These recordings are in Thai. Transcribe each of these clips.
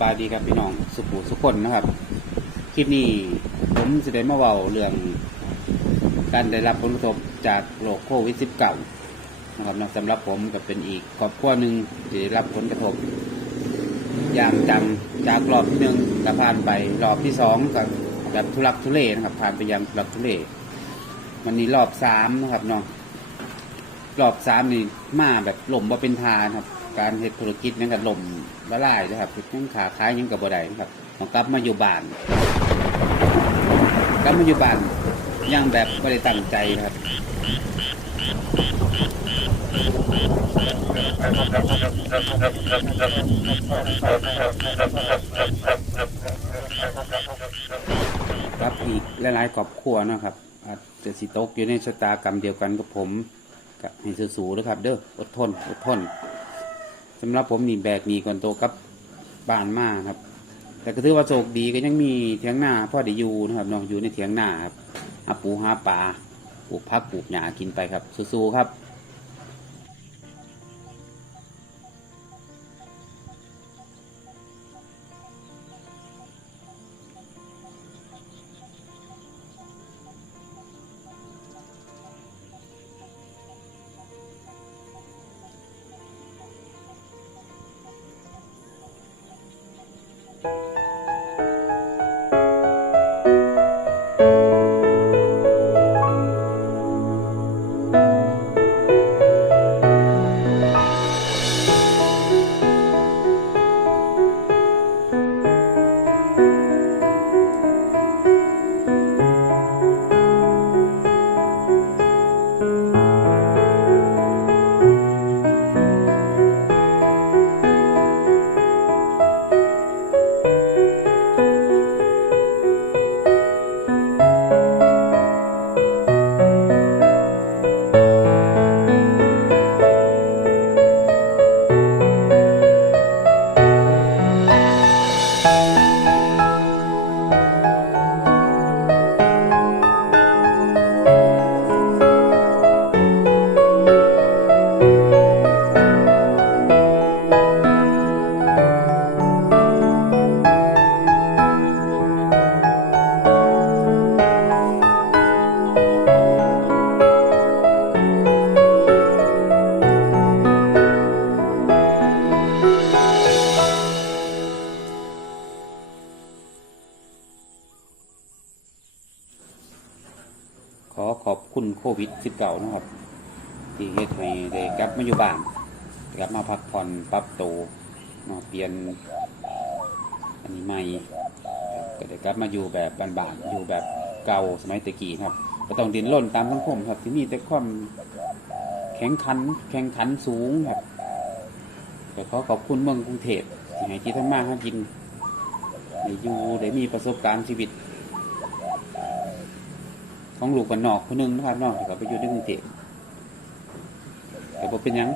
บายดีครับพี่น้องสุขุสุขคนนะครับ คลิปนี้ผมจะได้มาเว้าเรื่องการได้รับผลกระทบจากโรคโควิด -19 นะครับนะสำหรับผมก็เป็นอีกครอบครัวหนึ่งที่ได้รับผลกระทบ อย่างจังจากรอบที่หนึ่งก็ผ่านไปรอบที่สองก็แบบทุลักทุเลนะครับ ผ่านไปย่างทุลักทุเลวันนี้รอบสามนะครับเนาะรอบสามนี่มาแบบหล่มบ่เป็นทางครับ การเฮ็ดธุรกิจนั่นก็ล่มละลายนะครับเฮ็ดยังขาขายยังกับบ่ได้นะครับต้องกลับมาอยู่บ้านกลับมาอยู่บ้านยังแบบบ่ได้ตั้งใจนะครับครับอีกหลายๆครอบครัวนะครับ อาจจะสิตกอยู่ในชะตากรรมเดียวกันกับผมกับให้สู้ๆนะครับ เด้ออดทนอดทน สำหรับผมนี่แบกหนีก่อนโตกับบ้านมากครับ แต่ก็ถือว่าโชคดีก็ยังมีเถียงหน้าพ่อได้อยู่นะครับเนาะอยู่ในเถียงหน้าครับอาปูหาปลาปลูกพักปลูกหญ้ากินไปครับสู้ๆครับ ขอขอบคุณโควิด -19 นะครับ ที่เฮ็ดให้ได้กลับมาอยู่บ้านกลับมาพักผ่อนปรับตัวมาเปลี่ยนอันนี้ใหม่ก็ได้กลับมาอยู่แบบบ้านๆอยู่แบบเก่าสมัยตะกี้ครับก็ต้องดิ้นรนตามสังคมครับที่มีแต่ความแข่งขัน แข่งขันสูงครับก็ขอขอบคุณเมืองกรุงเทพที่ให้ที่ทำมาหากินได้อยู่ได้มีประสบการณ์ชีวิต ของลูกกันนอกคนหนึงนะครับนอกที่เขาไปอยู่ในกรุงเทพแต่บ่เป็นยัง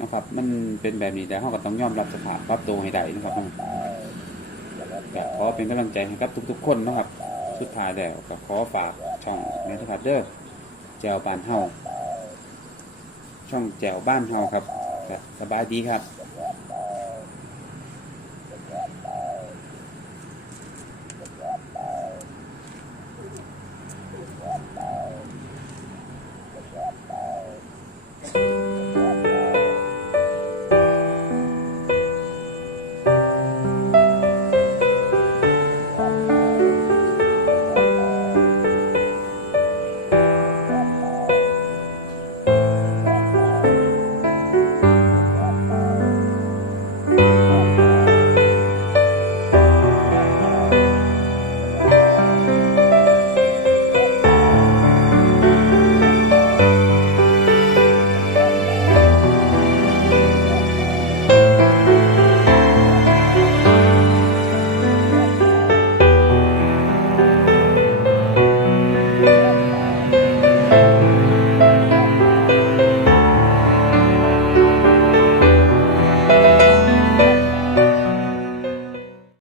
นะครับ มันเป็นแบบนี้แต่เขาก็ต้องยอมรับสภาพปรับตัวให้ได้นะครับก็ขอเป็นกำลังใจให้กับทุก ๆ คนนะครับ สุดท้ายแล้วก็ขอฝากช่องนี้นะครับเด้อแจวบ้านเฮาช่องแจวบ้านเฮาครับสบายดีครับ